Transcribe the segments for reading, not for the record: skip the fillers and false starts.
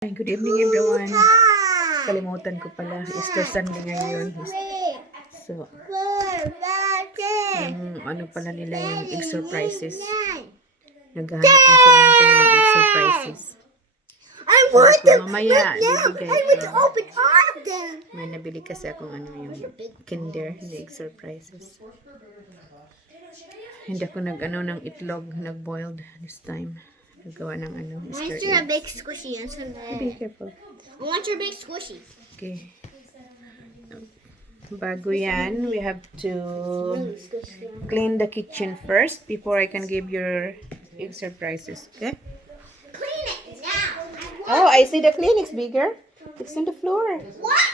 Ay, good evening everyone. Kalimutan ko pala, Easter Sunday ngayon. So, yung ano pala nila yung egg surprises. Naghahanap na sila ng kanilang egg surprises. I want them mamaya, right now. bibigay I want to ko. open all of them. May nabili kasi akong ano yung Kinder na egg surprises. Hindi ako nag-ano ng itlog, nag-boiled this time. Nagawa ng ano, Easter Mine's a eggs. big squishy. Be careful. I want your big squishy. Okay. Bago yan, we have to clean the kitchen first before I can give your egg surprises. Okay? Clean it now. Oh, I see the Kleenex bigger. It's on the floor. What?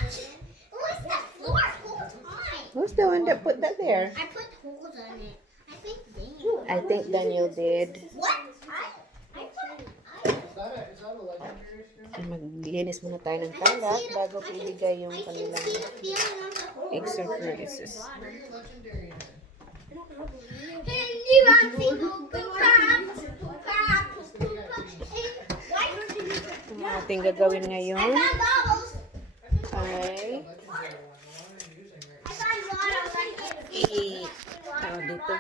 What's the floor whole time? Who's the one that put that there? I put holes on it. I think Daniel. I think Daniel did. What? Maglinis muna tayo ng kalat bago ko ibigay yung kanilang egg surprises. Ang ating gagawin ngayon ay tawag dito.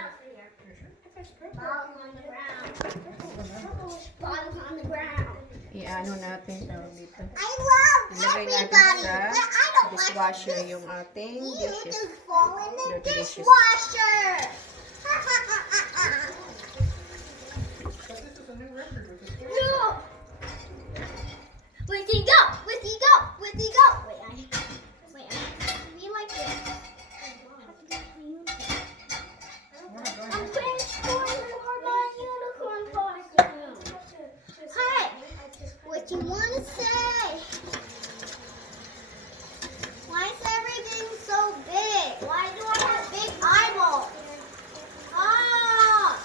I-ano natin tawag dito. I love Ilagay natin everybody, sa but I don't dishwasher like yung ating You dishes. just fall in the Dirty dishes. dishwasher. No. Where'd he go? Where'd he go? Where'd he go? Wait, I be like this. I'm transforming for my unicorn costume. Hey, what you wanna say? Why is everything so big? Why do I have big eyeballs? Ah,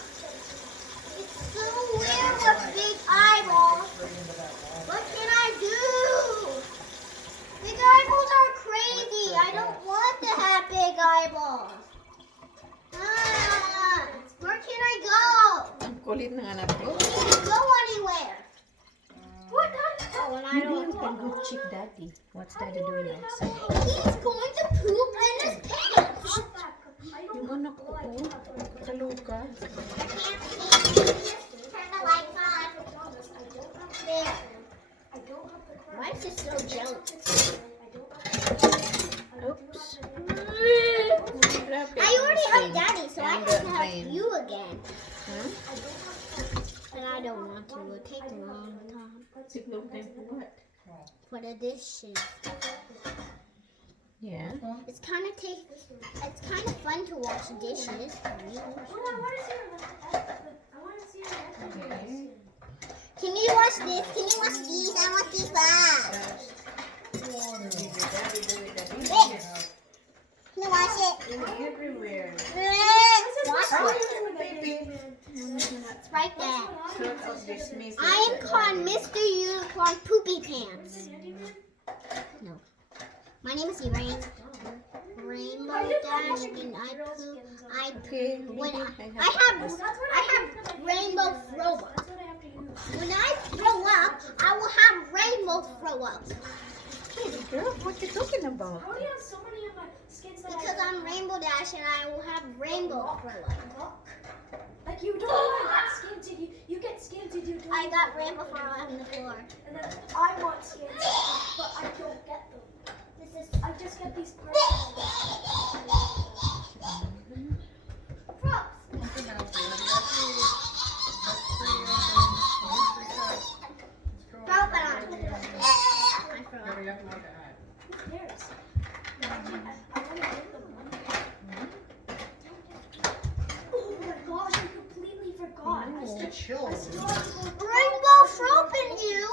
it's so weird with big eyeballs. What can I do? Big eyeballs are crazy. I don't want to have big eyeballs. Ah, where can I go? Ang kulit ng anak ko. I can't go anywhere. What? Oh, and I Maybe don't you can go check Daddy. What's Daddy doing outside? He's going to poop in his pants. Yung anak ko, oh, kaloka. I can't see. Turn the lights on. There. Why is it so junk? Oops. I already have Daddy, so I have to have you again. Huh? But I don't want to. It'll take a long time. Take long time for what? For the dishes. Yeah. It's kind of fun to wash dishes. Can you wash this? Can you wash these? I want these back. This. Can you wash it? Everywhere. Wash it. Baby. It's right there. Sort out this mess. I am called Mr. Unicorn Poopy Pants. No. My name is Elaine. Rainbow Dash and I poop. Okay, When maybe I have rainbow throw up. When I throw up, I will have rainbow throw up. Hey, girl, what you talking about? How do you have so many of my skins that Because I'm Rainbow Dash and I will have rainbow throw up. like you don't even get skin to you get skin to do I got rainbow throw up on the floor. and then I want skins but I don't get them. I just get these parts. Throw it on. I throw up. Who cares? Oh my gosh, I completely forgot. Rainbow throw in you.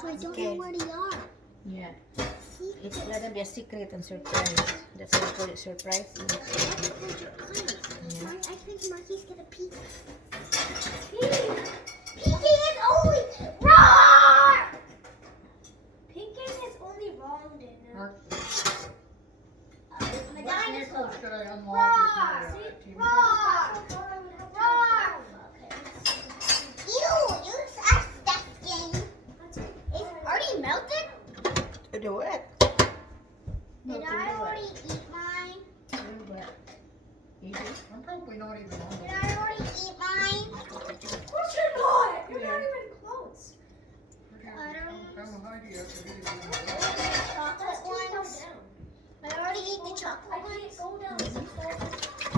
So I don't know where they are. Yeah. It's gonna be a secret and surprise. That's why I call it surprise. I think Marky's gonna peek. Peeking is only roar. Pinking is only wrong, Dana. The dinosaur. Roar! Roar. Roar. Ew, you are disgusting. Are melted? Do it. Did I already eat mine? I'm probably not even on Did I already eat mine? Of course you're not. You're not even close. Chocolate That's too far ones. down. I already ate the I chocolate can't ones. go down 6,000.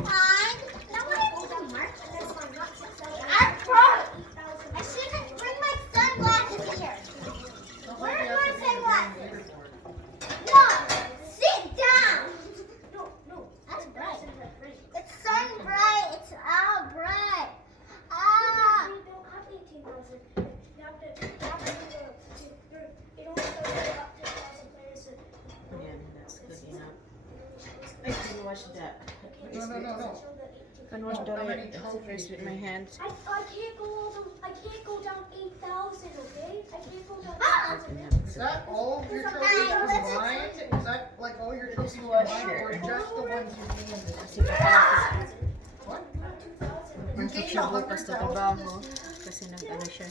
Fine. Now what I do, Mark? That's fine, not 6,000. I shouldn't bring my sunglasses here. Where are my sunglasses? No, sit down. No. That's bright. Right. It's sun bright. It's all bright. Ah. You don't have 18,000. You have to it only goes up to 10,000 players. Yeah, that's good enough. I can wash that. No. I can wash the rice with my hands. I can't go down 8,000, okay? I can't go down Ah. 8,000. Is that all of your trophies combined? Is that like all your trophies combined, or just the ones you gained? Kasi patapos. What? Ang siya bukas sa trabaho. Kasi nag-ano siya.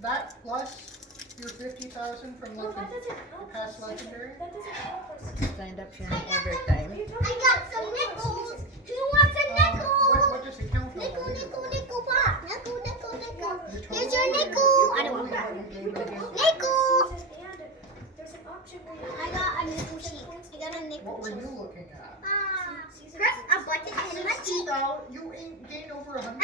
That plus your 50,000 from No, like that doesn't the help. past legendary? That doesn't help us. Signed up siya ng overtime. I got some nickels. Who wants a nickel? What does it count on? Nickel, pop. Nickel. Here's your nickel. I don't want that. Nickel. There's an option where you I got a nickel sheet. I got a nickel What were sheet. you looking at? Press a button in my cheek. You ain't gained over 100,000.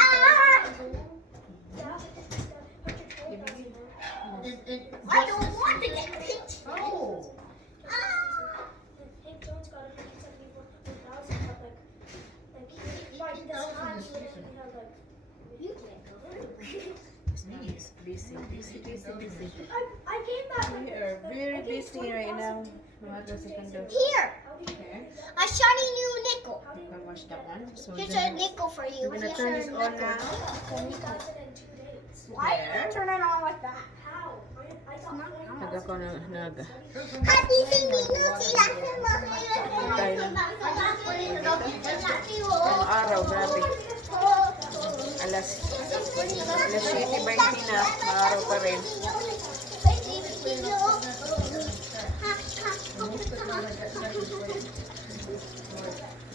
I don't want to get pinched. Oh. Hank Jones got 174,000, but like right this time he would only have like. You can't go. Busy. I gave that. We are very busy right now. Mga second daw. Here, Okay. a shiny new nickel. You can wash that one. So Here's a then nickel for you. we're gonna Here's turn your this on nickel. now. 20,000 in 2 days. Why did you turn it on like that? How? I got 40,000. Nag ako nag Happy singing, sila ang araw, grabe. Alas 7:20 na, maaraw pa rin.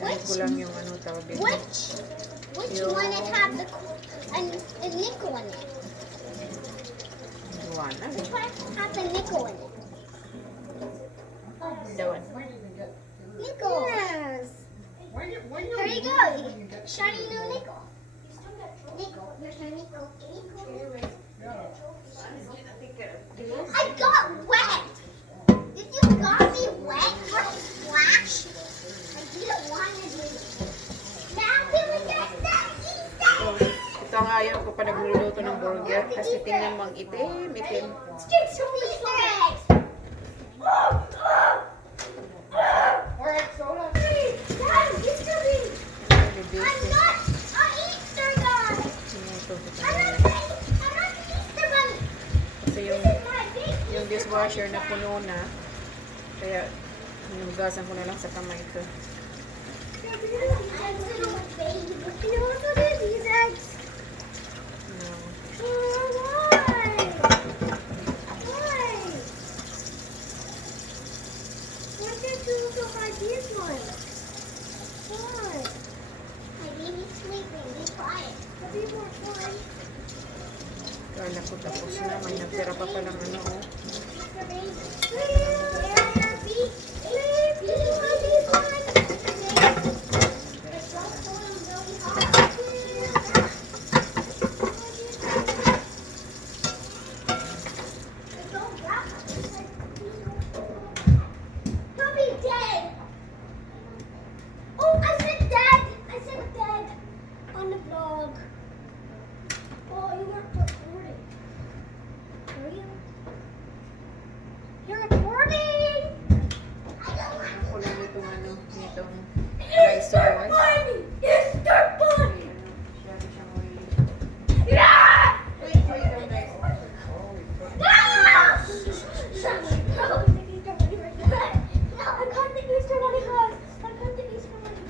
Ganit ko lang yung ano tawag din. Which one it have a nickel in it? One. Which one have the nickel in it? The one. Why did you get? Nickel. Yes. Why Here you go. Shiny new nickel. Nickel. Here's your nickel. Yeah. I got wet. Did you got me wet for a splash? I didn't want to do it. Now can we get that So, ito nga ayaw ko pa nagluluto ng burger kasi tingnan mo ang itim. Sticks to Easter eggs. Alright, so Dad, Easter eggs. I'm not an Easter guy. I'm not an Easter bunny. Kasi This is my big yung dishwasher na puno na. Kaya, hinugasan ko na lang sa kamay ko. I'm little baby. You know what it is? These eggs. No. Why? Why? Why can't you look at my these ones? Why? My baby's sleeping. Be quiet. The people are fine. Kala ko tapos na. May nagtira pa palang ano. Oh. The baby. Baby. Baby. These ones. He'll be dead. Oh, I said dead. I said dead on the vlog. Oh, you weren't recording. Are you? You're recording. I don't want Ako lang itong ano. Itong rice sauce. Bunny! Easter bunny! Masyado siyang oily. Yeah! Wait, lang guys. Ah! I cut the Easter bunny, guys. I cut the Easter bunny.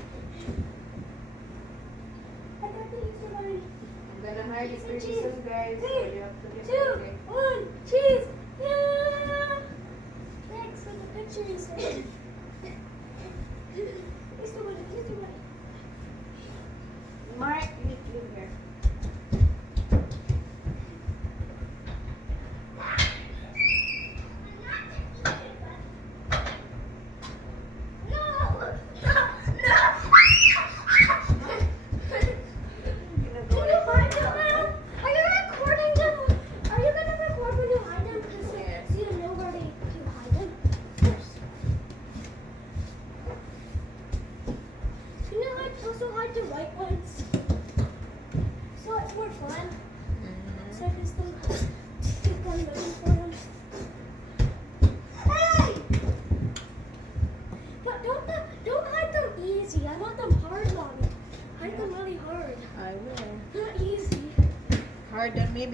I cut the Easter bunny. I'm gonna hide it pretty soon, guys. So you have to get 2, ready. 1, cheese! Yay!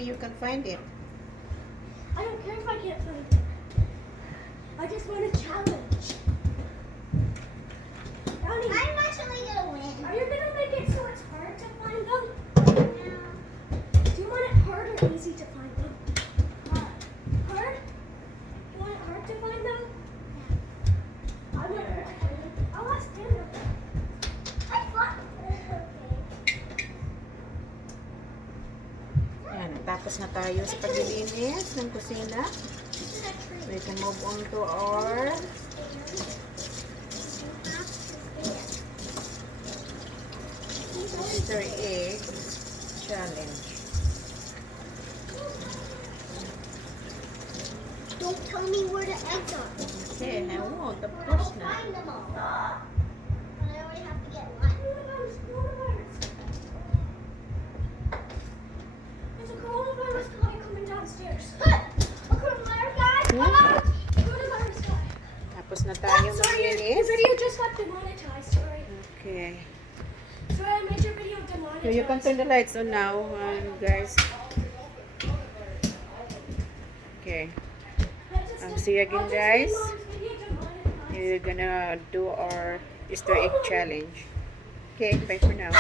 you can find it. I don't care if I can't find it. I just want a challenge. Donnie, I'm actually gonna win. are you gonna make it so it's hard to find them? Do you want it hard or easy to find them? Hard? You want it hard to find them? I want it hard to find them. I'll ask Daniel. I thought. Ayan, tapos na tayo sa paglilinis ng kusina. We can move on to our Easter egg challenge. Don't tell me where the eggs are. Okay, I won't, of I'll course not. find them all. But I only have to get one. There's a coronavirus guy coming downstairs. A coronavirus guy? Hmm? Coronavirus guy. Tapos na tayo Sorry, your maglinis. video just got demonetized. Sorry. Okay. Sorry, I made your video demonetized. So you can turn the lights on now, guys. Okay. See you again, guys. We're gonna do our Easter egg challenge. Okay, bye for now.